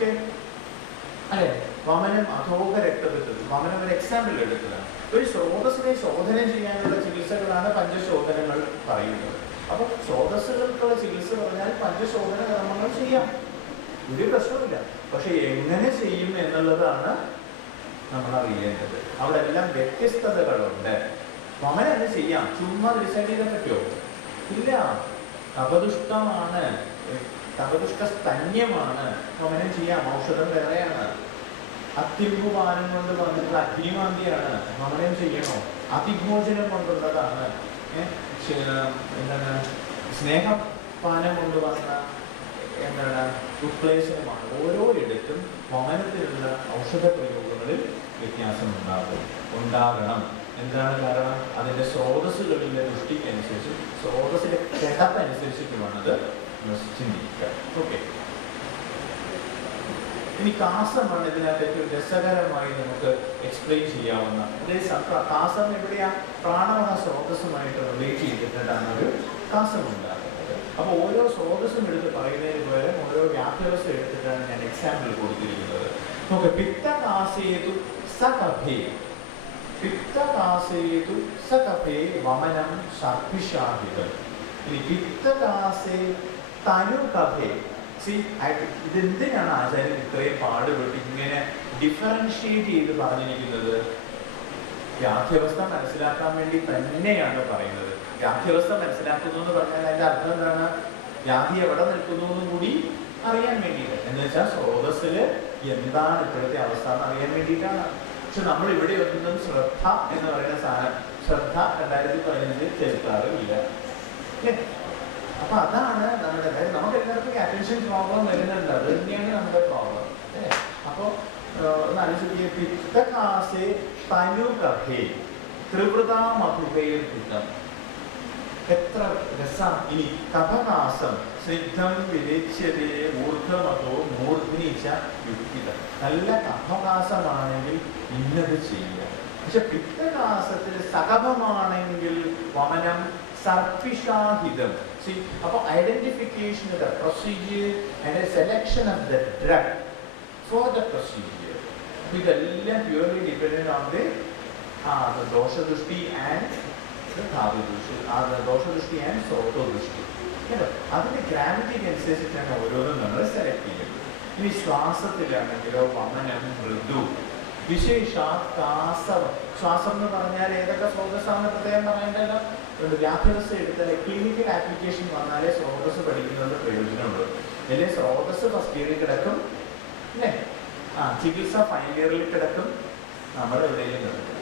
നോക്കിക്കേ അല്ലെ, വമനം അധോക രക്തപിത്തം, വമനം ഒരു എക്സാമ്പിൾ എടുത്തതാണ്. ഒരു സ്രോതസ്സിനെ ശോധനം ചെയ്യാനുള്ള ചികിത്സകളാണ് പഞ്ചശോധനങ്ങൾ പറയുന്നത്. അപ്പൊ സ്രോതസ്സുകൾക്കുള്ള ചികിത്സ പറഞ്ഞാൽ പഞ്ചശോധന കർമ്മങ്ങൾ ചെയ്യാം, ഒരു പ്രശ്നമില്ല. പക്ഷെ എങ്ങനെ ചെയ്യും എന്നുള്ളതാണ് നമ്മൾ അറിയേണ്ടത്. അവിടെ എല്ലാം വ്യത്യസ്തതകളുണ്ട്. വമനം എന്ന് ചെയ്യാം, ചുമ്മാ ഡിസൈഡ് ചെയ്താൽ പറ്റുമോ? ഇല്ല. കപദുഷ്ടമാണ്, കപദുഷ്ട സ്തന്യമാണ്, വമനം ചെയ്യാം. ഔഷധം വേറെയാണ്. അത്യുപാനം കൊണ്ട് വന്നിട്ടുള്ള അഗ്നിമാന്തിയാണ്, വമനം ചെയ്യണോ? അതിഭോജനം കൊണ്ടുള്ളതാണ്, എന്താണ് സ്നേഹപാനം കൊണ്ട് വന്ന എന്താണ് ഉത്ക്ലേശനമാണ്. ഓരോ ഇടത്തും വമനത്തിലുള്ള ഔഷധ പ്രയോഗങ്ങളിൽ വ്യത്യാസം ഉണ്ടാകണം. എന്താണ് കാരണം? അതിൻ്റെ സ്രോതസ്സുകളിലെ ദൃഷ്ടിക്കനുസരിച്ച്, സ്രോതസ്സിലെ കിടപ്പനുസരിച്ചിട്ട് വേണത് ചിന്തിക്കുക. ഓക്കെ, ഇനി കാസമാണ് ഇതിനകത്ത് ഏറ്റവും രസകരമായി നമുക്ക് എക്സ്പ്ലെയിൻ ചെയ്യാവുന്ന. കാസം എവിടെയാ? പ്രാണവഹ സ്രോതസ്സുമായിട്ട് റിലേറ്റ് ചെയ്തിട്ടാണ് ഒരു കാസം ഉണ്ടാകുന്നത്. അപ്പോൾ ഓരോ സ്രോതസ്സും എടുത്ത് പറയുന്നതിന് പകരം ഓരോ വ്യാപ്യവസ്ഥ എടുത്തിട്ടാണ് ഞാൻ എക്സാമ്പിൾ കൊടുത്തിരിക്കുന്നത്. നോക്ക്, പിത്തകാസേതു സകഭേ, പിത്തകാസേതു സകഭേ വമനം സർപ്പിഷാഹിതം. ഇനി പിത്തകാസേ തനുകഭേ. ഇതെന്തിനാണ് ആചാര്യൻ ഇത്രയും പാടുപെട്ട് ഇങ്ങനെ ഡിഫറൻഷിയേറ്റ് ചെയ്ത് പറഞ്ഞിരിക്കുന്നത്? വ്യാഖ്യാവസ്ഥ മനസ്സിലാക്കാൻ വേണ്ടി തന്നെയാണ് പറയുന്നത്. വ്യാഖ്യാവസ്ഥ മനസ്സിലാക്കുന്നു എന്ന് പറഞ്ഞാൽ അതിന്റെ അർത്ഥം എന്താണ്? വ്യാധി എവിടെ നിൽക്കുന്നു എന്നും കൂടി അറിയാൻ വേണ്ടിയിട്ട്, എന്ന് വെച്ചാൽ സ്രോതസ്സില് എന്താണ് ഇപ്പോഴത്തെ അവസ്ഥ എന്ന് അറിയാൻ വേണ്ടിയിട്ടാണ്. പക്ഷെ നമ്മൾ ഇവിടെ ഒന്നും ശ്രദ്ധ എന്ന് പറയുന്ന സാധനം, ശ്രദ്ധ 2015 ചേർക്കാറില്ല. അപ്പൊ അതാണ് നമ്മുടെ കാര്യം. നമുക്ക് എല്ലാവർക്കും അറ്റൻഷൻ പ്രോബ്ലം വരുന്നുണ്ട്, അത് തന്നെയാണ് നമ്മുടെ പ്രോബ്ലം. അപ്പൊ പിത്തകാസേ തനുകഭേ ത്രിവൃതാമധുഭേർഭിതം. എത്ര രസം. ഇനി കഫകാസം സ്നിഗ്ധം വിരച്യതേ ഊർധ്വമതോ മൂർധ്നിച്ച യുക്തിതം. നല്ല കഫകാസമാണെങ്കിൽ ഇന്നത് ചെയ്യുക. പക്ഷെ പിത്തകാസത്തിൽ സകഭമാണെങ്കിൽ വമനം സർപ്പിഷാഹിതം. അപ്പൊ identification of the procedure and selection of the drug for the procedure, ഇതെല്ലാം പ്യൂർലി ഡിപെൻഡന്റ് ഓൺ ദി ദോഷദൃഷ്ടി ആൻഡ് ദോഷദൃഷ്ടി ആൻഡ് സ്രോതോദൃഷ്ടി. അതിന്റെ ഗ്രാവിറ്റിക്ക് അനുസരിച്ചിട്ടാണ് ഓരോന്നും നമ്മൾ സെലക്ട് ചെയ്യുന്നത്. ഇനി ശ്വാസത്തിലാണെങ്കിലോ വമനം മൃദു വിശേഷാത് കാസവം. ശ്വാസം എന്ന് പറഞ്ഞാൽ ഏതൊക്കെ സ്രോതസ്സാണെന്ന് പ്രത്യേകം പറയേണ്ടല്ലോ. അതുകൊണ്ട് വ്യാഖ്യാവസ്ഥ എടുത്താൽ ക്ലിനിക്കൽ ആപ്ലിക്കേഷൻ വന്നാലേ സ്രോതസ് പഠിക്കുന്നത് പ്രയോജനമുള്ളൂ. അല്ലെ സ്രോതസ് ഫസ്റ്റ് ഇയറിൽ കിടക്കും, അല്ലേ? ചികിത്സ ഫൈനൽ ഇയറിൽ കിടക്കും, നമ്മൾ എവിടെയും കിടക്കും.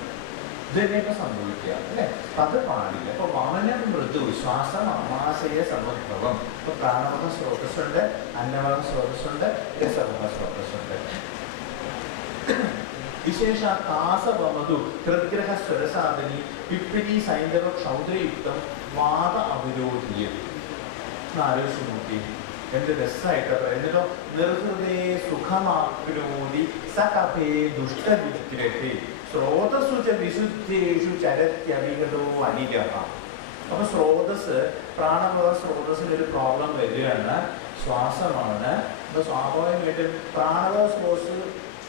ഇത് തന്നെയൊക്കെ സംഭവിക്കുക, അല്ലേ? അപ്പം അത് പാടില്ല. അപ്പൊ വമനം മൃദു, ശ്വാസം അമാശയ സമുദ്ഭവം. ഇപ്പൊ പ്രാണവക സ്രോതസ്സുണ്ട്, അന്നവക സ്രോതസ്സുണ്ട്, രസവക സ്രോതസ്സുണ്ട്. വിശേഷ കാസവമധു ഹൃദ്ഗ്രഹ സ്വരസാധനി പിപ്പിനി സൈന്ധവ ക്ഷൗദ്രയുക്തം വാദ അവരോധിയ. ആലോചിച്ച് നോക്കി, എന്ത് രസമായിട്ടാ. എന്നിട്ടോ നിർഹൃദേ സുഖമാപ്നോതി സകഭേ ദുഷ്ടവിഗ്രഹേ സ്രോതസ്സു ച വിശുദ്ധേഷു ചരത്യവിഗതോ അനിഗഹ. അപ്പൊ സ്രോതസ്, പ്രാണവക സ്രോതസ്സിനൊരു പ്രോബ്ലം വരികയാണ്, ശ്വാസമാണ്. അപ്പൊ സ്വാഭാവികമായിട്ടും പ്രാണവക സ്രോതസ്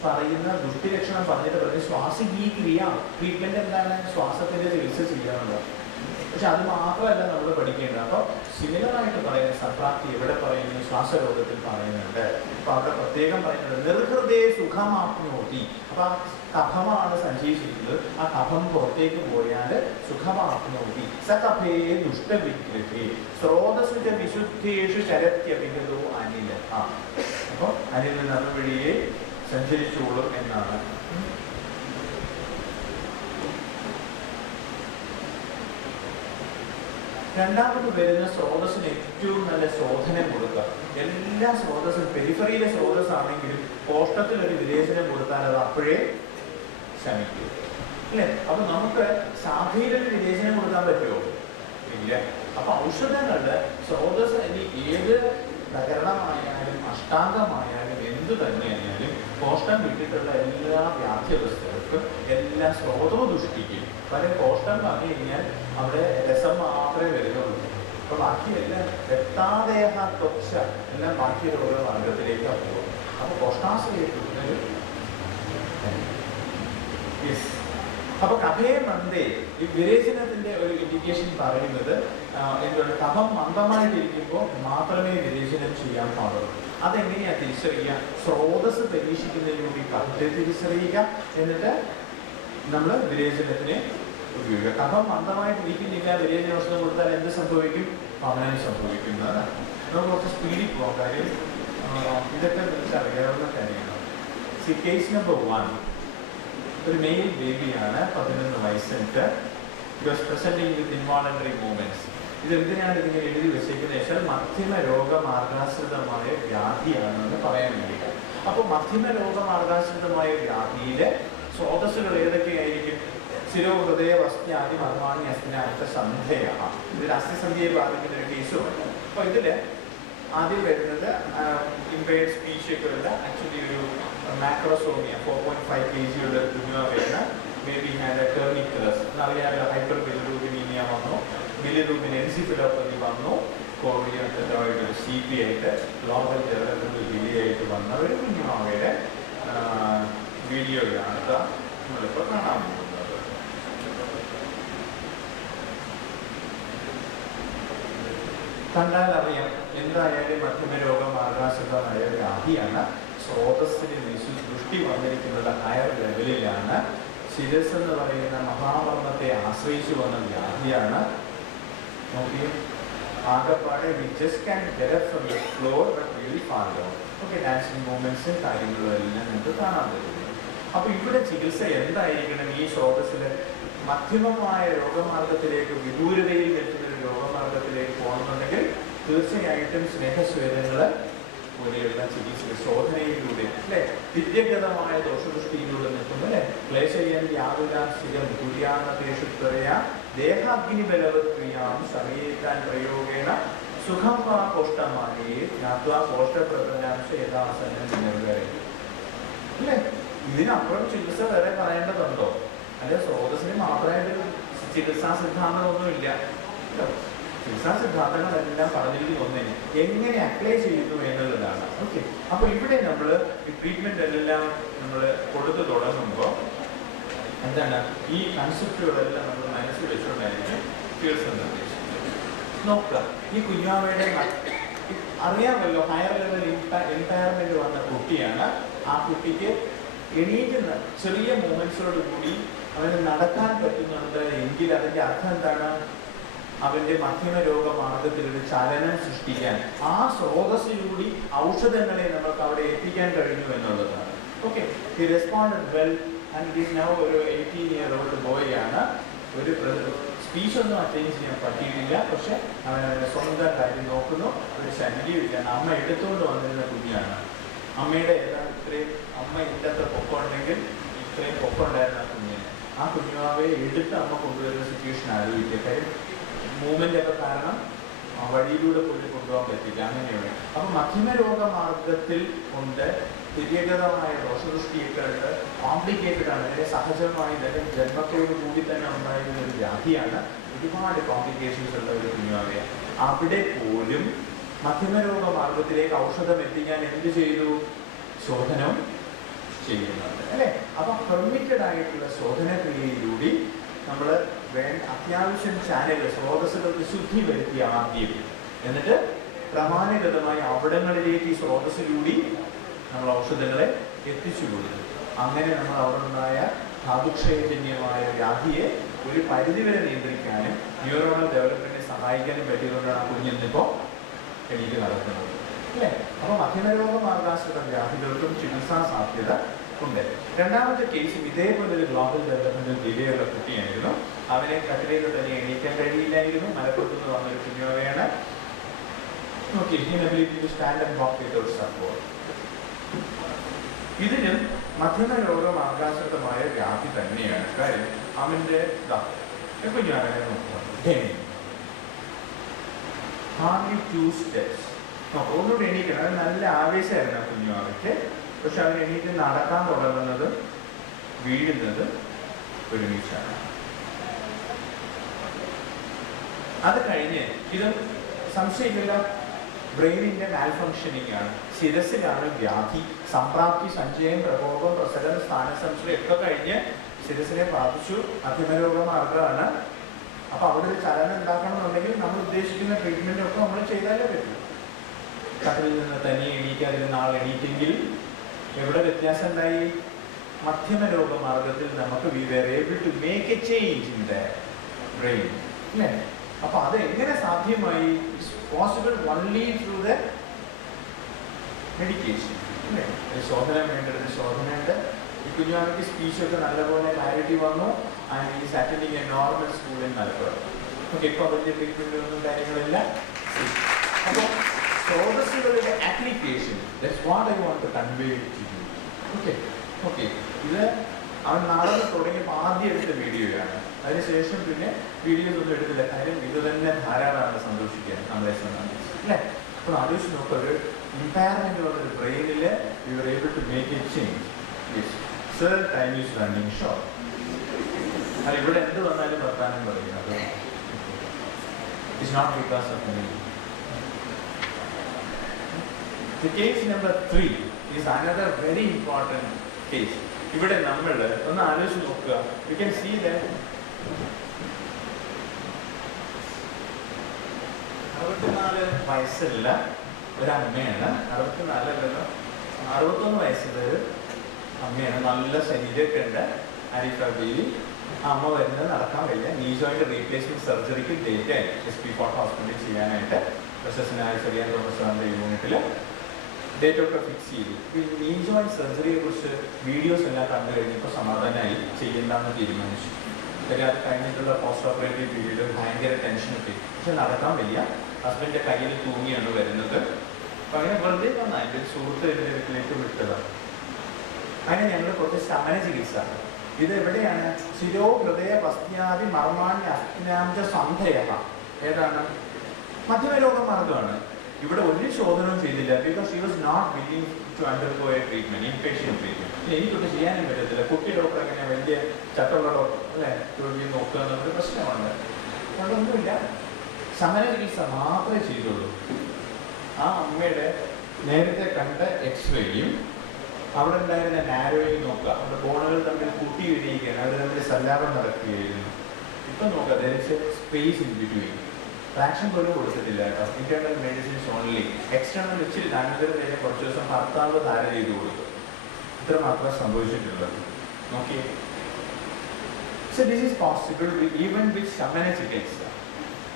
പറയുന്ന ദുഷ്ടിലക്ഷണം പറഞ്ഞിട്ട് പറഞ്ഞ് ശ്വാസകീക്രിയ ട്രീറ്റ്മെന്റ് എന്താണ്? ശ്വാസത്തിന്റെ ചികിത്സ ചെയ്യാനുള്ളത്. പക്ഷെ അത് മാത്രമല്ല നമ്മൾ പഠിക്കേണ്ടത്. അപ്പോൾ സിമിലറായിട്ട് പറയുന്ന സപ്രാപ്തി എവിടെ പറയുന്നു? ശ്വാസരോഗത്തിൽ പറയുന്നുണ്ട്. അപ്പൊ അവിടെ പ്രത്യേകം പറയുന്നത് നിർഹൃദേ സുഖമാപ്നോതി. അപ്പൊ ആ കഫമാണ് സഞ്ചയിച്ചിരിക്കുന്നത്, ആ കഫം പുറത്തേക്ക് പോയാൽ സുഖമാപ്നോതി. സകഫേ ദുഷ്ടവിഗ്രഹേ സ്രോതസ്സുച വിശുദ്ധേഷു ശരത്യഭിഗതോ അനില. അപ്പൊ അനിൽ നല്ല വഴിയെ സഞ്ചരിച്ചോളും എന്നാണ്. രണ്ടാമത് വരുന്ന സ്രോതസ്സിന് ഏറ്റവും നല്ല ശോധനം കൊടുക്കുക. എല്ലാ സ്രോതസ്സും പെരിഫറിയിലെ സ്രോതസ് ആണെങ്കിലും കോഷ്ടത്തിലൊരു വിവേചനം കൊടുത്താൽ അത് അപ്പോഴേ ശമിക്കും, അല്ലേ? അപ്പൊ നമുക്ക് ശാഖയിലൊരു വിവേചനം കൊടുക്കാൻ പറ്റുമോ? ഇല്ല. അപ്പൊ ഔഷധങ്ങളുടെ സ്രോതസ് ഇനി ഏത് പ്രകരണമായാലും അഷ്ടാംഗമായാലും എന്തു തന്നെയായാലും കോഷ്ടം വിട്ടിട്ടുള്ള എല്ലാ വ്യാധ്യവസ്ഥകൾക്കും എല്ലാ സ്രോതോ ദുഷ്ടിക്കും. പല കോഷ്ടം പറഞ്ഞു കഴിഞ്ഞാൽ അവിടെ രസം മാത്രമേ വരുന്നുള്ളൂ, അപ്പൊ ബാക്കിയെല്ലാം രക്താദേഹ ത്വച്ച എല്ലാം ബാക്കിയുള്ള ഓരോ വർഗത്തിലേക്കാണ് പോകും. അപ്പൊ കോഷ്ടാശ്രയിലേക്ക് അപ്പൊ കഫേ മന്ദേ ഈ വിരേചനത്തിന്റെ ഒരു ഇൻഡിക്കേഷൻ പറയുന്നത് എന്താണ്, കഫം മന്ദമായിട്ടിരിക്കുമ്പോൾ മാത്രമേ വിരേചനം ചെയ്യാൻ പാടുള്ളൂ. അതെങ്ങനെയാ തിരിച്ചറിയുക? സ്രോതസ് പരീക്ഷിക്കുന്നതിലൂടെ കഫത്തെ തിരിച്ചറിയുക, എന്നിട്ട് നമ്മൾ വിരേചനത്തിനെ ഉപയോഗിക്കുക. കഫം മന്ദമായിട്ടിരിക്കുന്നില്ല, വിരേചന ഔഷധം കൊടുത്താൽ എന്ത് സംഭവിക്കും? പവനം സംഭവിക്കുന്നതാണ്. നമുക്ക് കുറച്ച് സ്പീഡിൽ പോകാം, കാര്യം ഇതൊക്കെ അറിയാവുന്ന കാര്യങ്ങളാണ്. കേസ് നമ്പർ 1, ഒരു മെയിൽ ബേബിയാണ്, 11 വയസ്സിട്ട്. It presenting with involuntary movements. ഇത് എന്തിനാണ് ഇതിങ്ങനെ എഴുതി വെച്ചേക്കുന്നത് വെച്ചാൽ മധ്യമ രോഗമാർഗാശ്രിതമായ വ്യാധിയാണെന്ന് പറയാൻ വേണ്ടിയിട്ട്. അപ്പോൾ മധ്യമ രോഗമാർഗാശ്രിതമായ വ്യാധിയിലെ സ്രോതസ്സുകൾ ഏതൊക്കെയായിരിക്കും? ശിരോ ഹൃദയ വസ്ത്യാദി മർമാണി അസ്ഥിനായിട്ട് സന്ധ്യയാണ്. ഇതിൽ അസ്ഥിസന്ധ്യയെ ബാധിക്കുന്ന ഒരു കേസുമാണ്. അപ്പോൾ ഇതില് ആദ്യം വരുന്നത് ഇംപെയർഡ് സ്പീച്ച് ഒക്കെ ഉള്ള ആക്ച്വലി ഒരു മാക്രോസോമിയ 4.5 kg ഉള്ള കുഞ്ഞുവാണ്. ബേബി ഹാഡ് ടേർണിക്കലസ് എന്നറിയാമല്ലോ. ഹൈപ്പർ ബിലിറൂബിനീമിയ വന്നു, ബിലിറൂബിൻ എൻസിഫിലോപ്പതി വന്നു, കോവിഡ് CP ആയിട്ട് ഗ്ലോബൽ ഡെവലപ്മെന്റ് ഡിലേ ആയിട്ട് വന്ന ഒരു കുഞ്ഞുമാവയുടെ വീഡിയോയാണ് നമ്മളിപ്പോൾ കാണാൻ പോകുന്നത്. കണ്ടാൽ അറിയാം എന്തായാലും മധ്യമ രോഗമാർഗാശ്രിതമായ വ്യാധിയാണ്. സ്രോതസ്സിന് ദൃഷ്ടി വന്നിരിക്കുന്നത് ഹയർ ലെവലിലാണ്. ശിരസ് എന്ന് പറയുന്ന മഹാവർണ്ണത്തെ ആശ്രയിച്ചു വന്ന വ്യാധിയാണ്. നോക്കി ആകപ്പാടെ we just can get from the floor but really far down. Okay, dancing മൂവ്മെന്റ്സും കാര്യങ്ങളും എല്ലാം നമുക്ക് കാണാൻ പറ്റുന്നു. അപ്പൊ ഇവിടെ ചികിത്സ എന്തായിരിക്കണം? ഈ സ്രോതസ്സിൽ മധ്യമമായ രോഗമാർഗത്തിലേക്ക് വിദൂരതയിൽ നിൽക്കുന്ന ഒരു രോഗമാർഗത്തിലേക്ക് പോകണമെന്നുണ്ടെങ്കിൽ തീർച്ചയായിട്ടും സ്നേഹസ്വേദങ്ങൾ പോലെയുള്ള ചികിത്സ ശോധനയിലൂടെ അല്ലെ, വിദ്യഗതമായ ദോഷദൃഷ്ടിയിലൂടെ നിൽക്കും അല്ലെ. ക്ലേശയൻ യാതൊരാ സ്ഥിരം തുര്യാനേഷുത്രയ ദേഹാഗ്നി ബലവത്ക്രിയാം സമീകരിക്കാൻ പ്രയോഗേണ സുഖം വാ കോഷ്ടമാനേ ജ്ഞാത്വാ കോഷ്ടപ്രധാനാംശ യഥാസനം നിർവഹി അല്ലെ. ഇതിനപ്പുറം ചികിത്സ വരെ പറയേണ്ടതുണ്ടോ? അല്ലെ, സ്രോതസ്സിന് മാത്രമായിട്ട് ചികിത്സാ സിദ്ധാന്തമൊന്നുമില്ല. ചികിത്സാ സിദ്ധാന്തങ്ങളെല്ലാം പറഞ്ഞിരിക്കുന്ന ഒന്നിനെ എങ്ങനെ അപ്ലൈ ചെയ്യുന്നു എന്നുള്ളതാണ്. ഓക്കെ, അപ്പൊ ഇവിടെ നമ്മൾ ഈ ട്രീറ്റ്മെന്റ് എല്ലാം നമ്മൾ കൊടുത്തു തുടങ്ങുമ്പോൾ എന്താണ്, ഈ കൺസെപ്റ്റുകളെല്ലാം നമ്മൾ മനസ്സിൽ വെച്ചുകൊണ്ടായിരിക്കും ചികിത്സ നിർദ്ദേശിക്കുന്നത്. നോക്കുക, ഈ കുഞ്ഞാവയുടെ അറിയാമല്ലോ ഹയർ ലെവൽ ഇമ്പയർമെന്റ് വന്ന കുട്ടിയാണ്. ആ കുട്ടിക്ക് എണീക്കുന്ന ചെറിയ മൂവ്മെന്റ്സോട് കൂടി അവന് നടക്കാൻ പറ്റുന്നുണ്ട് എങ്കിൽ അതിന്റെ അർത്ഥം എന്താണ്? അവന്റെ മധ്യമ രോഗമാർഗത്തിൽ ഒരു ചലനം സൃഷ്ടിക്കാൻ ആ സ്രോതസ്സിലൂടെ ഔഷധങ്ങളെ നമുക്ക് അവിടെ എത്തിക്കാൻ കഴിഞ്ഞു എന്നുള്ളതാണ്. Okay, he responded well and it is now ഒരു 18-year-old ബോയ് ആണ്. ഒരു സ്പീച്ച് ഒന്നും അറ്റൻഡ് ചെയ്യാൻ പറ്റിയിട്ടില്ല, പക്ഷെ അവൻ അവന്റെ സ്വന്തം കാര്യം നോക്കുന്നു, ഒരു ശല്യമില്ല. അമ്മ എടുത്തുകൊണ്ട് വന്നിരുന്ന കുഞ്ഞാണ്. അമ്മയുടെ ഏതാണ് ഇത്രയും അമ്മ ഇല്ലാത്ത പൊക്കമുണ്ടെങ്കിൽ ഇത്രയും പൊക്കമുണ്ടായിരുന്ന കുഞ്ഞിന് ആ കുഞ്ഞുമാവെ എടുത്ത് അമ്മ കൊണ്ടുവരുന്ന സിറ്റുവേഷൻ ആലോചിക്കുക. കാര്യം മൂവ്മെന്റ് ഒക്കെ കാരണം വഴിയിലൂടെ പോയി കൊണ്ടുപോകാൻ പറ്റില്ല, അങ്ങനെയാണ്. അപ്പൊ മധ്യമ രോഗമാർഗത്തിൽ കൊണ്ട് തിര്യഗതമായ ദോഷദൃഷ്ടിയൊക്കെ ഉണ്ട്, കോംപ്ലിക്കേറ്റഡ് ആണ്. അതിന്റെ സഹജമായി തന്നെ ജന്മത്തോടു കൂടി തന്നെ ഉണ്ടായിരുന്ന ഒരു വ്യാധിയാണ്. ഒരുപാട് കോംപ്ലിക്കേഷൻസ് ഉള്ള ഒരു കുഞ്ഞുമാവയാണ്. അവിടെ പോലും മധ്യമ രോഗമാർഗത്തിലേക്ക് ഔഷധം എത്തിക്കാൻ എന്ത് ചെയ്തു? ശോധനം ചെയ്യുന്നുണ്ട് അല്ലെ. അപ്പൊ പെർമിറ്റഡ് ആയിട്ടുള്ള ശോധന ക്രിയയിലൂടെ നമ്മൾ അത്യാവശ്യം ചാനലുകൾ സ്രോതസ്സുകൾക്ക് ശുദ്ധി വരുത്തിയ ആദ്യം, എന്നിട്ട് പ്രമാണഗതമായ അവിടങ്ങളിലേക്ക് ഈ സ്രോതസ്സിലൂടെ നമ്മൾ ഔഷധങ്ങളെ എത്തിച്ചു കൊടുക്കും. അങ്ങനെ നമ്മൾ അവിടെ ഉണ്ടായ ധാതുക്ഷയജന്യമായ വ്യാധിയെ ഒരു പരിധിവരെ നിയന്ത്രിക്കാനും ന്യൂറോണൽ ഡെവലപ്മെന്റിനെ സഹായിക്കാനും പറ്റിയതുകൊണ്ടാണ് ആ കുഞ്ഞിന്നിപ്പോൾ എനിക്ക് നടക്കുന്നത് അല്ലേ. അപ്പൊ മധ്യമരോഗ മാർഗാശ്രിത വ്യാധികൾക്കും ചികിത്സാ സാധ്യത ഉണ്ട്. രണ്ടാമത്തെ കേസും ഇതേപോലെ ഒരു ഗ്ലോബൽ ഡെവലപ്മെന്റിൽ ഡിലേയുള്ള കുട്ടിയായിരുന്നു. അവനെ കട്ടിലേക്ക് തന്നെ എണീക്കാൻ കഴിയില്ലായിരുന്നു. മലപ്പുറത്തുനിന്ന് വന്നൊരു കുഞ്ഞുവയാണ്. ഇതിനും മധ്യമ രോഗമാർഗാശ്രിതമായ വ്യാധി തന്നെയാണ്. കാര്യം അവന്റെ കുഞ്ഞുവാനെ നോക്കുക, ഹാർഡ്ലി 2 steps. ഒന്നുകൂടി എണീക്കണം. അത് നല്ല ആവേശമായിരുന്നു ആ കുഞ്ഞുവാവയ്ക്ക്. പക്ഷെ അവൻ എണീറ്റ് നടക്കാൻ തുടങ്ങുന്നത് വീഴുന്നത് ഒരുമിച്ചാണ്. അത് കഴിഞ്ഞ് ഇത് സംശയമില്ല, ബ്രെയിനിന്റെ മാൽഫങ്ഷനിങ് ആണ്, ശിരസിലാണ് വ്യാധി, സംപ്രാപ്തി, സഞ്ചയം, പ്രകോപം, പ്രസരം, സ്ഥാനസംശയം ഒക്കെ കഴിഞ്ഞ് ശിരസിനെ ബാധിച്ചു, മധ്യമരോഗമാർഗമാണ്. അപ്പൊ അവിടെ ഒരു ചലനം ഉണ്ടാക്കണം എന്നുണ്ടെങ്കിൽ നമ്മൾ ഉദ്ദേശിക്കുന്ന ട്രീറ്റ്മെന്റ് ഒക്കെ നമ്മൾ ചെയ്താലേ പറ്റൂ. കട്ടിലിൽ നിന്ന് തനിയെ എണീക്കാതിരുന്ന ആൾ എണീറ്റെങ്കിൽ എവിടെ വ്യത്യാസം ഉണ്ടായി? മധ്യമരോഗമാർഗത്തിൽ നമുക്ക് we were able to make a change in the brain അല്ലേ? അപ്പൊ അത് എങ്ങനെ സാധ്യമായി? It's possible only through the medication അല്ലേ? ശോധന വേണ്ടത് ശോധനയുണ്ട്. ഈ കുഞ്ഞാമിക്ക് സ്പീച്ചൊക്കെ നല്ലപോലെ ക്ലാരിറ്റി വന്നു. And is attending a normal school in Malappuram. Okay, ഇപ്പോൾ വലിയ ട്രീറ്റ്മെന്റ് ഒന്നും കാര്യങ്ങളില്ല. അപ്പോൾ സ്രോതസ്സുകളുടെ application, that's what I want to convey to you. Okay okay, ഇത് അവൻ നാളെ തുടങ്ങിയപ്പോൾ ആദ്യം എടുത്ത വീഡിയോയാണ്. അതിനുശേഷം പിന്നെ വീഡിയോസ് ഒന്നും എടുത്തില്ല. കാര്യം ഇത് തന്നെ ധാരാളമാണ് സന്തോഷിക്കാൻ നമ്മളെ സംബന്ധിച്ച് അല്ലേ? അപ്പോൾ ആലോചിച്ച് നോക്കുക, ഒരു ഇമ്പയർമെന്റ് ഉള്ള ഒരു ബ്രെയിനിൽ you are able to make a change. Yes sir, time is running short. അത് ഇവിടെ എന്ത് വന്നാലും വർത്താനം പറയുന്നത് it's not because of me. The case number 3 is another very important case. ഇവിടെ നമ്മൾ ഒന്ന് ആലോചിച്ച് നോക്കുക. You can see that 64 വയസ്സുള്ള ഒരു അമ്മയാണ്. 64 അല്ലല്ലോ, 61 വയസ്സുള്ള ഒരു അമ്മയാണ്. നല്ല ശരീരമൊക്കെ ഉണ്ട്. അരിഫ ബീവി. അമ്മ വരുന്നത് നടക്കാൻ വയ്യ. നീ ജോയിന്റ് റീപ്ലേസ്മെന്റ് സർജറിക്ക് ഡേറ്റ് ആയി SP ഫോർട്ട് ഹോസ്പിറ്റലിൽ ചെയ്യാനായിട്ട് പ്രൊഫസറിനായ ചെറിയ പ്രൊഫസറിന്റെ യൂണിറ്റിൽ ഡേറ്റ് ഒക്കെ ഫിക്സ് ചെയ്തു. ഈ നീ ജോയിന്റ് സർജറിയെ കുറിച്ച് വീഡിയോസ് എല്ലാം കണ്ടു കഴിഞ്ഞപ്പോൾ സമാധാനമായി, ചെയ്യണ്ടെന്ന് തീരുമാനിച്ചു. കാര്യം അത് കഴിഞ്ഞിട്ടുള്ള പോസ്റ്റ് ഓപ്പറേറ്റീവ് പീരീഡ് ഭയങ്കര ടെൻഷനൊക്കെ. പക്ഷെ നടക്കാൻ വയ്യ. ഹസ്ബൻഡിന്റെ കയ്യിൽ തൂങ്ങിയാണ് വരുന്നത്. അപ്പം അങ്ങനെ വെറുതെ വന്നാൽ എൻ്റെ സുഹൃത്ത് എൻ്റെ വീട്ടിലേക്ക് വിട്ടതാണ്. അങ്ങനെ ഞങ്ങൾ കുറച്ച് ശമന ചികിത്സ. ഇത് എവിടെയാണ്? ശിരോ ഹൃദയ പസ്ത്യാദി മർമാണ്യ അസ്ഥിനാംച സന്ധയ. ഏതാണ്? മധ്യമരോഗ മാർഗമാണ്. ഇവിടെ ഒരു ശോധനവും ചെയ്തില്ല. Because she was not willing to undergo a treatment, inpatient treatment. എനിക്കൊട്ട് ചെയ്യാനും പറ്റത്തില്ല. കുട്ടി ഡോക്ടർ എങ്ങനെ വലിയ ചട്ടമുള്ള ഡോക്ടർ അല്ലേ തൊഴിൽ നോക്കുക എന്നൊരു പ്രശ്നമുണ്ട്. അതുകൊണ്ടൊന്നുമില്ല, ശമന ചികിത്സ മാത്രമേ ചെയ്തുള്ളൂ. ആ അമ്മയുടെ നേരത്തെ കണ്ട എക്സ്റേയും അവിടെ ഉണ്ടായിരുന്ന നാരോയും നോക്കുക. അവിടെ ബോണുകൾ തമ്മിൽ കൂട്ടി വിരിയുകയാണ്, അവർ തമ്മിൽ സല്ലാപം നടക്കുകയായിരുന്നു. ഇപ്പം നോക്കുക, there is a space in between. Fraction പോലും കൊടുത്തിട്ടില്ല കേട്ടോ. Internal medicines only. എക്സ്റ്റേണൽ ഇച്ചിരി അനന്തരം കഴിഞ്ഞ കുറച്ച് ദിവസം ഭർത്താവ് ധാര ചെയ്ത് കൊടുത്തു. ഇത്ര മാത്രമേ സംഭവിച്ചിട്ടുള്ളത്. നോക്കിയേ. So this is possible even with ശമന ചികിത്സ.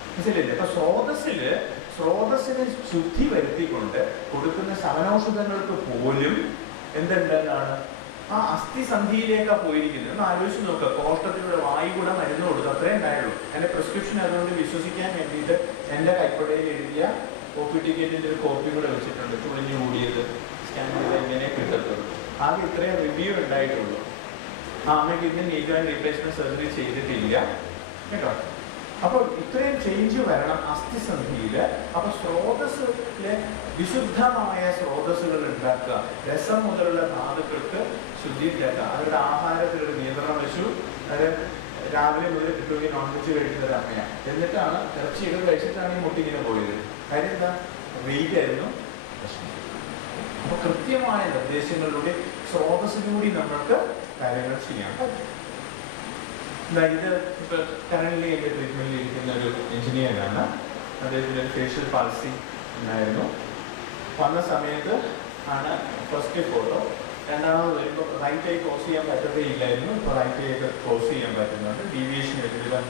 മനസ്സിലില്ലേ? അപ്പൊ സ്രോതസ്സിന് ശുദ്ധി വരുത്തിക്കൊണ്ട് കൊടുക്കുന്ന ശമനൌഷധങ്ങൾക്ക് പോലും എന്തുണ്ടെന്നാണ് ആ അസ്ഥിസന്ധിയിലേക്കാണ് പോയിരിക്കുന്നത്. ഒന്ന് ആലോചിച്ച് നോക്കുക. കോഷ്ടത്തിലൂടെ വായു കൂടെ മരുന്ന് കൊടുത്തു, അത്രേ ഉണ്ടായുള്ളൂ. എൻ്റെ പ്രിസ്ക്രിപ്ഷൻ അതുകൊണ്ട് വിശ്വസിക്കാൻ വേണ്ടിയിട്ട് എൻ്റെ കൈപ്പടയിൽ എഴുതിയ കോപ്പി ടിക്കറ്റിൻ്റെ ഒരു കോപ്പി കൂടെ വെച്ചിട്ടുണ്ട്. ചുളിഞ്ഞു കൂടിയത് സ്കാൻ ചെയ്ത് ഇങ്ങനെ കിട്ടത്തുള്ളൂ. ആകെ ഇത്രയും റിവ്യൂ ഉണ്ടായിട്ടുള്ളൂ. ആ അമ്മയ്ക്ക് ഇന്ന് നീ ജോയിന്റ് റീപ്ലേസ്മെന്റ് സർജറി ചെയ്തിട്ടില്ല കേട്ടോ. അപ്പോൾ ഇത്രയും ചേഞ്ച് വരണം അസ്ഥിസന്ധിയിൽ. അപ്പൊ സ്രോതസ്സിലെ വിശുദ്ധമായ സ്രോതസ്സുകൾ ഉണ്ടാക്കുക. രസം മുതലുള്ള ധാതുക്കൾക്ക് ശുദ്ധി ഉണ്ടാക്കുക. അവരുടെ ആഹാരത്തിലൊരു നിയന്ത്രണം വെച്ചു. അത് രാവിലെ മുതൽ കിട്ടുകയും നോൺ വെജ് കഴിക്കുന്ന ഒരു അമ്മയാണ്. എന്നിട്ടാണ് ഇറച്ചിയൊക്കെ കഴിച്ചിട്ടാണ് ഈ മുട്ടിങ്ങനെ പോയത്. കാര്യം എന്താ? വെയിറ്റ് ആയിരുന്നു പ്രശ്നം. അപ്പൊ കൃത്യമായ നിർദ്ദേശങ്ങളിലൂടെ സ്രോതസ്സിലൂടെ നമ്മൾക്ക് കാര്യങ്ങൾ ചെയ്യാൻ പറ്റും. ഇത് ഇപ്പൊ കറന്റ് എൻ്റെ ട്രീറ്റ്മെന്റിൽ ഇരിക്കുന്ന ഒരു എഞ്ചിനീയറാണ്. അദ്ദേഹത്തിന് ഒരു ഫേഷ്യൽ പാൾസി ഉണ്ടായിരുന്നു. വന്ന സമയത്ത് ആണ് ഫസ്റ്റ് ഫോട്ടോ. രണ്ടാമത് വരുമ്പോൾ റൈറ്റ് ഐ ക്ലോസ് ചെയ്യാൻ പറ്റത്തേ ഇല്ലായിരുന്നു. ഇപ്പോൾ റൈറ്റ് ഐ ഒക്കെ ക്ലോസ് ചെയ്യാൻ പറ്റുന്നുണ്ട്. ഡീവിയേഷൻ ഒരുവിധം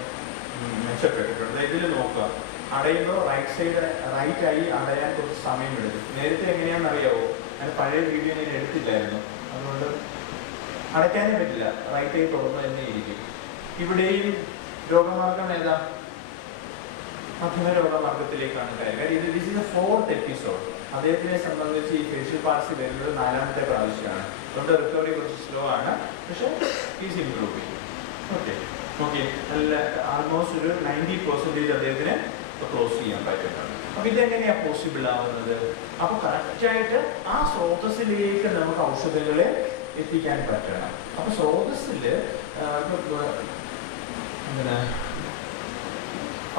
മെച്ചപ്പെട്ടിട്ടുണ്ട്. ഇതിൽ നോക്കുക, അടയുമ്പോൾ റൈറ്റ് സൈഡ് റൈറ്റ് ഐ അടയാൻ കുറച്ച് സമയം എടുക്കും. നേരത്തെ എങ്ങനെയാണെന്നറിയാവോ? ഞാൻ പഴയ വീഡിയോ ഞാൻ എടുത്തില്ലായിരുന്നു. അതുകൊണ്ട് അടയ്ക്കാനേ പറ്റില്ല. റൈറ്റ് ഐ തുറന്ന് തന്നെ ഇരിക്കും. ഇവിടെയും രോഗമാർഗം ഏതാ? മധ്യമ രോഗമാർഗത്തിലേക്കാണ് കാര്യം. ഇത് ദിസ് ഇസ് 4th എപ്പിസോഡ്. അദ്ദേഹത്തിനെ സംബന്ധിച്ച് ഈ ഫേഷ്യൽ പാൾസി വരുന്നത് 4ാമത്തെ പ്രാവശ്യമാണ്. അതുകൊണ്ട് റിക്കവറി കുറച്ച് സ്ലോ ആണ്, പക്ഷെ ഈസ് ഇംപ്രൂവിങ്. ഓക്കെ ഓക്കെ, നല്ല ആൾമോസ്റ്റ് ഒരു 90% അദ്ദേഹത്തിന് ക്ലോസ് ചെയ്യാൻ പറ്റുന്നുണ്ട്. അപ്പൊ ഇതെങ്ങനെയാ പോസിബിൾ ആവുന്നത്? അപ്പൊ കറക്റ്റായിട്ട് ആ സ്രോതസ്സിലേക്ക് നമുക്ക് ഔഷധങ്ങളെ എത്തിക്കാൻ പറ്റണം. അപ്പൊ സ്രോതസ്സിൽ അങ്ങനെ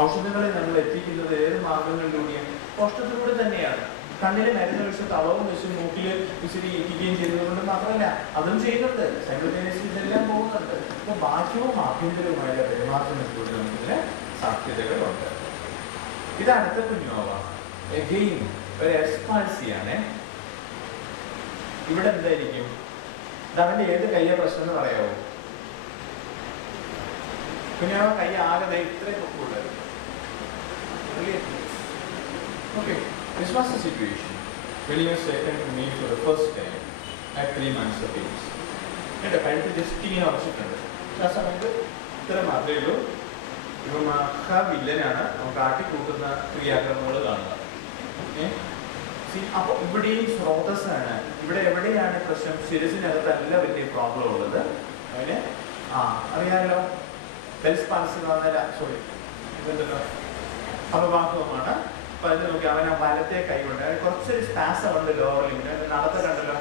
ഔഷധങ്ങളെ നമ്മൾ എത്തിക്കുന്നത് ഏത് മാർഗങ്ങളിലൂടെയാണ്? കോഷ്ടത്തിലൂടെ തന്നെയാണ്. കണ്ണിൽ മരുന്ന് വെച്ച് തളവും വെച്ച് മൂക്കിൽ ഇച്ചിരി ഇരിക്കുകയും ചെയ്യുന്നത് കൊണ്ട് മാത്രമല്ല, അതും ചെയ്യുന്നുണ്ട്. സൈമൾട്ടേനിയസ്ലി ഇതെല്ലാം പോകുന്നുണ്ട്. അപ്പോൾ ബാഹ്യവും ആഭ്യന്തരവുമായ പെരുമാറ്റത്തിലൂടെ നമുക്കിതിന് സാധ്യതകളുണ്ട്. ഇത് അടുത്ത കുഞ്ഞോവ. എഗെയിൻ ഒരു എക്സ്പാൾസിയാണ്. ഇവിടെ എന്തായിരിക്കും? അവന്റെ ഏത് കയ്യ പ്രശ്നം എന്ന് പറയാവോ? കുഞ്ഞോവ കൈ ആകെ ഇത്രയും പൊക്കുള്ളത്. Okay, this was the situation when he was taken to me for the first time at 3 months of age. എൻ്റെ കഴുത്ത് ജസ്റ്റ് ഇങ്ങനെ ഉറച്ചിട്ടുണ്ട്. ആ സമയത്ത് ഇത്ര മാത്രമേ ഉള്ളൂ. ഇപ്പം വില്ലനാണ് നമുക്ക് കാട്ടിക്കൂട്ടുന്ന ക്രിയാക്രമങ്ങൾ കാണുക. അപ്പോൾ ഇവിടെയും സ്രോതസ്സാണ്. ഇവിടെ എവിടെയാണ് പ്രശ്നം? ശിരസിനകത്തല്ല വലിയ പ്രോബ്ലം ഉള്ളത്. അതിന് അറിയാമല്ലോ, ബെൽസ് പാൽസി എന്ന് പറഞ്ഞാൽ സോറി ഇതെന്തല്ലോ അപവാഹമാണ്. അപ്പൊ അത് നോക്കി അവൻ ആ വലത്തെ കൈ കൊണ്ട് കുറച്ചൊരു സ്പാസം ഉണ്ട് ലോവർ ലിമിറ്റ് നടത്ത കണ്ടല്ലോ.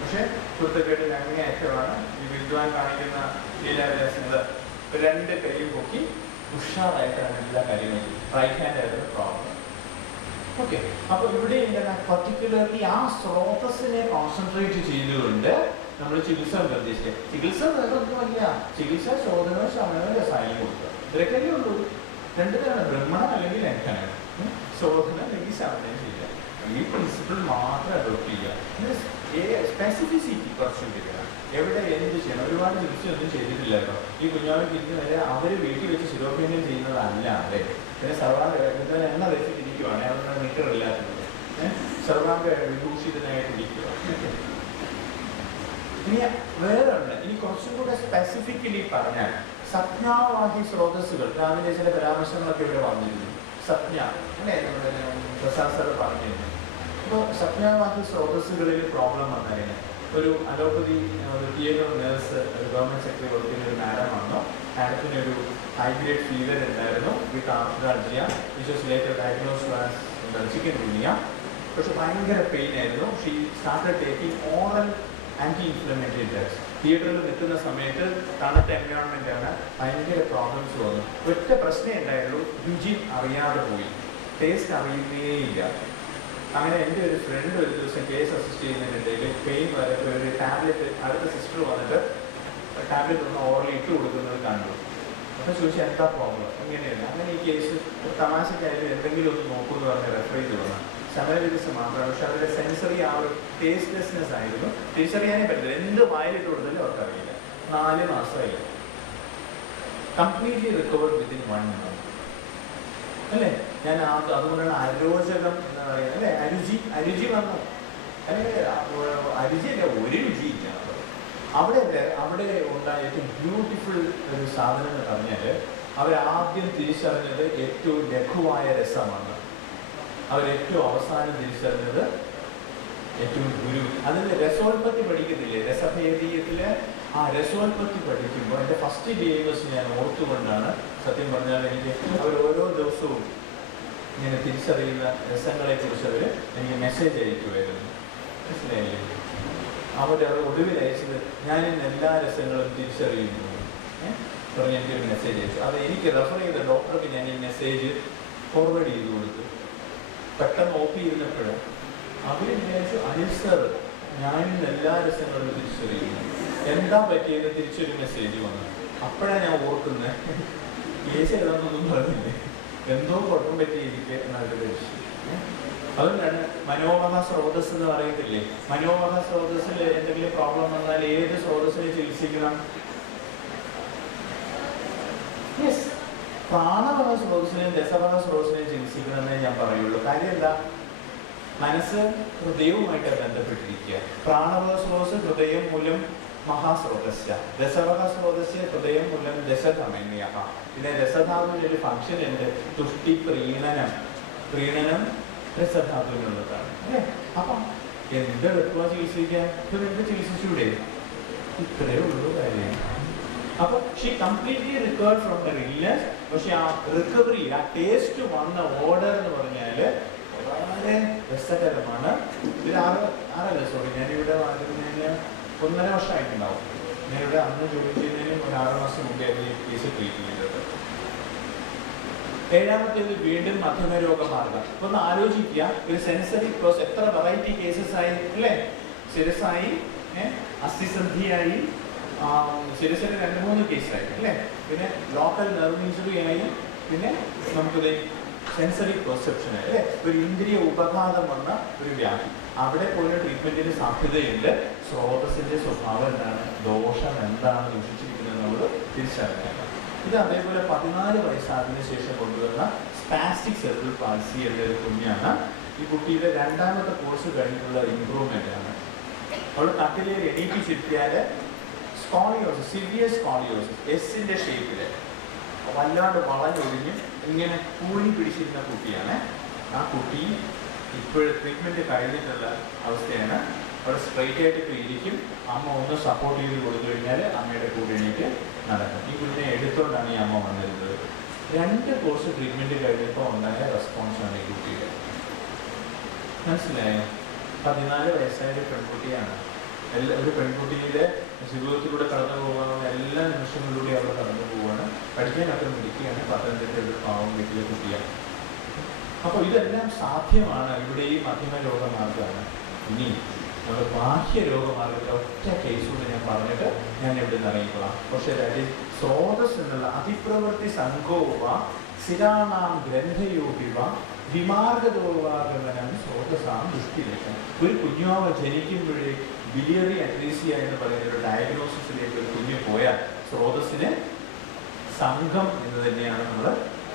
പക്ഷെ കുരുത്തക്കേട്ടിൽ അങ്ങനെ ഏറ്റമാണ് ഈ വിദ്വാൻ കാണിക്കുന്ന ലീലാവിലാസങ്ങൾ. രണ്ട് കൈയും പൊക്കി ഉഷാറായിട്ടാണ് എല്ലാ കാര്യങ്ങളും. റൈറ്റ് ഹാൻഡ് ആയിരുന്നു പ്രോബ്ലം. ഓക്കെ, അപ്പൊ ഇവിടെ എന്താണ് പർട്ടിക്കുലർലി ആ സ്രോതസ്സിനെ കോൺസെൻട്രേറ്റ് ചെയ്തുകൊണ്ട് നമ്മൾ ചികിത്സ നിർദ്ദേശിക്കുക. ചികിത്സ വേറെ ഒന്നുമല്ല, ചികിത്സ ശോധനോ ശമനോ രസായനം കൊടുക്കുക. ഇതൊക്കെയല്ലേ ഉള്ളൂ. രണ്ട് തരം, ബ്രഹ്മണം അല്ലെങ്കിൽ ലംഘനം. ശോധന അല്ലെങ്കിൽ ശമനം ചെയ്യുക. ഈ പ്രിൻസിപ്പിൾ മാത്രം അഡോപ്റ്റ് ചെയ്യുക. സ്പെസിഫിസിറ്റി കുറച്ചും വരിക. എവിടെ എന്ത് ചെയ്യണം? ഒരുപാട് ചികിത്സയൊന്നും ചെയ്തിട്ടില്ല കേട്ടോ. ഈ കുഞ്ഞാവയ്ക്ക് ഇന്ന് വരെ അവർ വീട്ടിൽ വെച്ച് ശിരോപേന്യം ചെയ്യുന്നതല്ലാതെ പിന്നെ സർവാംഗ എണ്ണ വെച്ചിട്ടിരിക്കുവാണ്. അതൊന്നും നിക്കറില്ലാത്തത്. സർവാംഗ വിഭൂഷിതനായിട്ടിരിക്കുക. ഇനി വേറെ ഉണ്ട്. ഇനി കുറച്ചും കൂടെ സ്പെസിഫിക്കലി പറഞ്ഞാൽ സപ്നാവാഹി സ്രോതസ്സുകൾ. രാവിലെ ചില പരാമർശങ്ങളൊക്കെ ഇവിടെ വന്നിരുന്നു. സപ്ന അല്ലേ, നമ്മുടെ പ്രസാദ് സാർ പറഞ്ഞിരുന്നു. അപ്പോൾ സപ്നാവാഹി സ്രോതസ്സുകളിൽ പ്രോബ്ലം വന്നതിന് ഒരു അലോപ്പതി തിയേറ്റർ നേഴ്സ്, ഒരു ഗവൺമെൻറ് സെക്രട്ടറി വർക്കിന് ഒരു മാഡം വന്നു. മാഡത്തിനൊരു ഹൈ ഗ്രേഡ് ഫീവർ ഉണ്ടായിരുന്നു with arthralgia, which was later diagnosed as chikungunya. പക്ഷെ ഭയങ്കര പെയിൻ ആയിരുന്നു. She started taking oral anti inflammatory drugs. തിയേറ്ററിൽ നിൽക്കുന്ന സമയത്ത് തണുത്ത എൻവയോൺമെൻ്റ് ആണ്, ഭയങ്കര പ്രോബ്ലംസ് വന്നു. ഒറ്റ പ്രശ്നമേ ഉണ്ടായുള്ളൂ, രുചി അറിയാതെ പോയി, ടേസ്റ്റ് അറിയുന്നേയില്ല. അങ്ങനെ എൻ്റെ ഒരു ഫ്രണ്ട് ഒരു ദിവസം കേസ് അസിസ്റ്റ് ചെയ്യുന്നതിനിടയിൽ പെയിൻ വരപ്പോൾ ഒരു ടാബ്ലറ്റ് അടുത്ത സിസ്റ്റർ വന്നിട്ട് ടാബ്ലറ്റ് ഒന്ന് ഓറൽ ഇട്ട് കൊടുക്കുന്നത് കണ്ടു. അപ്പോൾ ചോദിച്ചാൽ എന്താ പ്രോബ്ലം? ഇങ്ങനെയല്ല. അങ്ങനെ ഈ കേസ് തമാശക്കായാലും എന്തെങ്കിലും ഒന്ന് നോക്കുമെന്ന് പറഞ്ഞ് റെഫർ ചെയ്ത് വന്നു. ശമനചികിത്സ മാത്രമാണ്. പക്ഷെ അവരുടെ സെൻസറി ആ ഒരു ടേസ്റ്റ്ലെസ്നെസ് ആയിരുന്നു. തിരിച്ചറിയാനേ പറ്റില്ല. എന്ത് വായിലിട്ട് കൊടുത്താലും അവർക്കറിയില്ല. 4 മാസമായി. കംപ്ലീറ്റ്ലി റിക്കവേർഡ് വിത്തിൻ 1 month അല്ലേ. ഞാൻ അതുകൊണ്ടാണ് അരോചകം എന്ന് പറയുന്നത് അല്ലേ. അരുചി വന്നു. അല്ലെങ്കിൽ അരുചിയല്ല, ഒരു രുചിയില്ല. അവിടെ ഉണ്ടായ ഏറ്റവും ബ്യൂട്ടിഫുൾ ഒരു സാധനം എന്ന് പറഞ്ഞാൽ അവരാദ്യം തിരിച്ചറിഞ്ഞത് ഏറ്റവും ലഘുവായ രസമാണ്. അവരേറ്റവും അവസാനം തിരിച്ചറിഞ്ഞത് ഏറ്റവും ഗുരു. അതിൻ്റെ രസോൽപത്തി പഠിക്കുന്നില്ലേ, രസഭേദീയത്തിൽ ആ രസോൽപത്തി പഠിക്കുമ്പോൾ എൻ്റെ ഫസ്റ്റ് ഡേവേഴ്സ് ഞാൻ ഓർത്തുകൊണ്ടാണ് സത്യം പറഞ്ഞാൽ എനിക്ക് അവർ ഓരോ ദിവസവും ഇങ്ങനെ തിരിച്ചറിയുന്ന രസങ്ങളെക്കുറിച്ച് അവർ എനിക്ക് മെസ്സേജ് അയക്കുമായിരുന്നു. മനസ്സിലായില്ലേ? അവർ ഒടുവിൽ അയച്ചത് ഞാൻ ഇന്ന് എല്ലാ രസങ്ങളും തിരിച്ചറിയുന്നു പറഞ്ഞ് എനിക്കൊരു മെസ്സേജ് അയച്ചു. അത് എനിക്ക് റെഫർ ചെയ്ത ഡോക്ടർക്ക് ഞാൻ ഈ മെസ്സേജ് ഫോർവേഡ് ചെയ്ത് കൊടുത്തു. പെട്ടെന്ന് ഓപ്പി ഇരുന്നപ്പോഴും അവർ വിചാരിച്ചു അനിൽ സർ ഞാനിന്ന് എല്ലാ രസങ്ങളും തിരിച്ചറിയുന്നു, എന്താ പറ്റിയത് തിരിച്ചൊരു മെസ്സേജ് വന്നു. അപ്പോഴാണ് ഞാൻ ഓർക്കുന്നത് കേസ് എഴുതാമെന്നൊന്നും പറഞ്ഞില്ലേ, എന്തോ കുഴപ്പം പറ്റിയിരിക്കുക എന്നവർ ധരിച്ചു. അതുകൊണ്ടാണ് മനോവഹ സ്രോതസ് എന്ന് പറയത്തില്ലേ. മനോവഹ സ്രോതസ്സിൽ എന്തെങ്കിലും പ്രോബ്ലം വന്നാൽ ഏത് സ്രോതസ്സിനെ ചികിത്സിക്കണം? യെസ്, പ്രാണവഹ സ്രോതസ്സിനെയും രസവഹ സ്രോതസ്സിനെയും ചികിത്സിക്കണമെന്നേ ഞാൻ പറയുള്ളൂ. കാര്യം എന്താ? മനസ്സ് ഹൃദയവുമായിട്ട് ബന്ധപ്പെട്ടിരിക്കുക. പ്രാണവഹ സ്രോതസ് ഹൃദയം മൂലം മഹാസ്രോതസ്യ, രസവഹ സ്രോതസ്യ ഹൃദയം മൂലം ദശധമന്യ. പിന്നെ രസധാതുവിൻ്റെ ഒരു ഫംഗ്ഷൻ ഉണ്ട്, തുഷ്ടി പ്രീണനം. പ്രീണനം രസധാതുവിനുള്ളതാണ് അല്ലേ. അപ്പം എന്തെടുക്കുക ചികിത്സിക്കാൻ? ഇപ്പം എന്ത് ചികിത്സിച്ചൂടെ? ഇത്രയേ ഉള്ളൂ കാര്യം. അപ്പം she completely recovered from Har illness. പക്ഷെ ആ റിക്കവറി, ആ ടേസ്റ്റ് വന്ന ഓർഡർ എന്ന് പറഞ്ഞാൽ വളരെ രസകരമാണ്. ഇതിൽ ആറല്ല സോറി, ഞാനിവിടെ വരുന്നതിന് 1.5 വർഷമായിട്ടുണ്ടാവും. ഞാനിവിടെ അന്ന് ജോലി ചെയ്യുന്നതിനും ഒരു 6 മാസം മുമ്പേ അത് കേസ് ട്രീറ്റ് ചെയ്തത്. ഏഴാമത്തേത് വീണ്ടും മധ്യമ രോഗമാർഗം. ഒന്ന് ആലോചിക്കുക, ഒരു സെൻസറി പ്രോസസ് എത്ര വെറൈറ്റി കേസസ് ആയി അല്ലേ? ശിരസായി, അസ്ഥിസന്ധിയായി, ശിരസിന് 2-3 കേസായി അല്ലേ? പിന്നെ ലോക്കൽ നെർവ് ഇഞ്ചുറി ആയി, പിന്നെ നമുക്കിത് സെൻസറി പെർസെപ്ഷൻ അല്ലേ? ഒരു ഇന്ദ്രിയ ഉപഘാതം വന്ന ഒരു വ്യാധി, അവിടെ പോലും ട്രീറ്റ്മെന്റിന് സാധ്യതയുണ്ട്. സ്രോതസ്സിന്റെ സ്വഭാവം എന്താണ്, ദോഷം എന്താണ് ദൂഷിച്ചിരിക്കുന്നത് നമ്മൾ തിരിച്ചറിയണം. ഇത് അതേപോലെ 14 വയസ്സായതിനു ശേഷം കൊണ്ടുവന്ന സ്പാസ്റ്റിക് സെറിബ്രൽ പാൾസി എന്ന ഒരു കുഞ്ഞാണ്. ഈ കുട്ടിയുടെ 2ാമത്തെ കോഴ്സ് കഴിഞ്ഞിട്ടുള്ള ഇംപ്രൂവ്മെന്റ് ആണ്. അവൾ കട്ടിലേൽ എണീപ്പിച്ചിരിക്കാൻ സ്കോളിയോസിസ്, സിവിയർ സ്കോളിയോസിസ്, എസിന്റെ ഷേപ്പില് വല്ലാണ്ട് വളഞ്ഞൊടിഞ്ഞ് ഇങ്ങനെ കൂലി പിടിച്ചിരുന്ന കുട്ടിയാണ്. ആ കുട്ടി ഇപ്പോഴും ട്രീറ്റ്മെന്റ് കഴിഞ്ഞിട്ടുള്ള അവസ്ഥയാണ്. അവിടെ സ്ട്രൈറ്റ് ആയിട്ട് ഇപ്പോൾ ഇരിക്കും. അമ്മ ഒന്ന് സപ്പോർട്ട് ചെയ്ത് കൊടുത്തു കഴിഞ്ഞാൽ അമ്മയുടെ കൂടെ എണീറ്റ് നടക്കും. ഈ കുഞ്ഞിനെ എടുത്തുകൊണ്ടാണ് ഈ അമ്മ വന്നിരുന്നത്. 2 കോഴ്സ് ട്രീറ്റ്മെന്റ് കഴിഞ്ഞപ്പോൾ ഉണ്ടായ റെസ്പോൺസാണ് ഈ കുട്ടിയുടെ. മനസ്സിലായോ? 14 വയസ്സായ ഒരു പെൺകുട്ടിയാണ്. ഒരു പെൺകുട്ടിയുടെ ജീവിതത്തിലൂടെ കടന്നു പോകാനുള്ള എല്ലാ നിമിഷങ്ങളിലൂടെ അവൾ കടന്നു പോവുകയാണ്. പഠിക്കാനൊക്കെ മിടിക്കുകയാണ്. പത്തനംതിട്ട ഒരു പാവം വീട്ടിലെ കുട്ടിയാണ്. അപ്പോൾ ഇതെല്ലാം സാധ്യമാണ് ഇവിടെ ഈ മധ്യമ രോഗമാർഗ്ഗമാണ്. ഇനി നമ്മൾ ബാഹ്യ രോഗമാർഗ്ഗത്തെ ഒറ്റ കേസുകൊണ്ട് ഞാൻ പറഞ്ഞിട്ട് ഞാൻ ഇവിടെ നിന്ന് അറിയിக்கலாம். പക്ഷേ സ്രോതസ് എന്നുള്ള അതിപ്രവൃത്തി സംഘോവ സ്ഥിരാണാം ഗ്രന്ഥയോപിവ വിമാർഗതോവാഗമനം സ്രോതസാം ദൃഷ്ടിലേക്കും. ഒരു കുഞ്ഞുവാവ ജനിക്കുമ്പോഴേ ബിലിയറി അട്രീസിയ എന്ന് പറയുന്ന ഒരു ഡയഗ്നോസിസിലേക്ക് ഒരു കുഞ്ഞ് പോയാൽ സ്രോതസ്സിന് സംഘം എന്ന് തന്നെയാണ് നമ്മൾ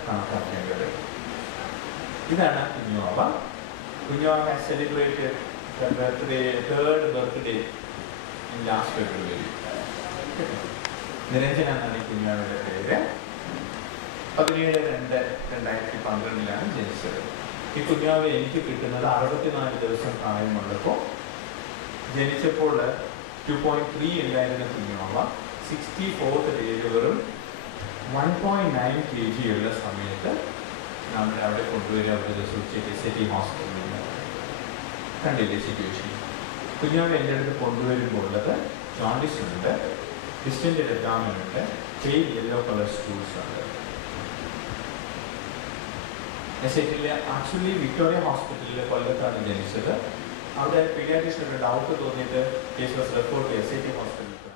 കണക്കാക്കേണ്ടത്. ഇതാണ് കുഞ്ഞുവാവ. കുഞ്ഞുവാവ celebrated birthday, 3rd birthday in last February. Niranjana എന്നാണ് ഈ കുഞ്ഞുവാവയുടെ പേര്. 17/2/2012 ജനിച്ചത്. ഈ കുഞ്ഞുവാവ എനിക്ക് കിട്ടുന്നത് 64 ദിവസം പ്രായമുള്ളപ്പോൾ. ജനിച്ചപ്പോൾ 2.3 ഉണ്ടായിരുന്ന കുഞ്ഞുവാവ 64th ഡേയിൽ വെറും 1.9 kg ഉള്ള സമയത്ത് നമ്മൾ അവിടെ കൊണ്ടുവരിക. അവിടെ സൂക്ഷിച്ചിട്ട് സിറ്റി ഹോസ്പിറ്റലിൽ കണ്ടില്ലേ സിറ്റുവേഷൻ. കുഞ്ഞുവാവ എൻ്റെ അടുത്ത് കൊണ്ടുവരുമ്പോൾ ഉള്ളത് ജോണ്ടിസ് ഉണ്ട്, ഡിസ്റ്റൻറ്റ് എബ്ഡോമൻ ഉണ്ട്, പെയിൽ യെല്ലോ കളർ സ്റ്റൂൾസ് ഉണ്ട്. ആക്ച്വലി വിക്ടോറിയ ഹോസ്പിറ്റലിൽ കൊല്ലത്താണ് ജനിച്ചത്. അവിടെ പീഡിയാട്രീഷ്യൻ ഒരു ഡൗട്ട് തോന്നിയിട്ട് case was refer to SIT ഹോസ്പിറ്റലിൽ.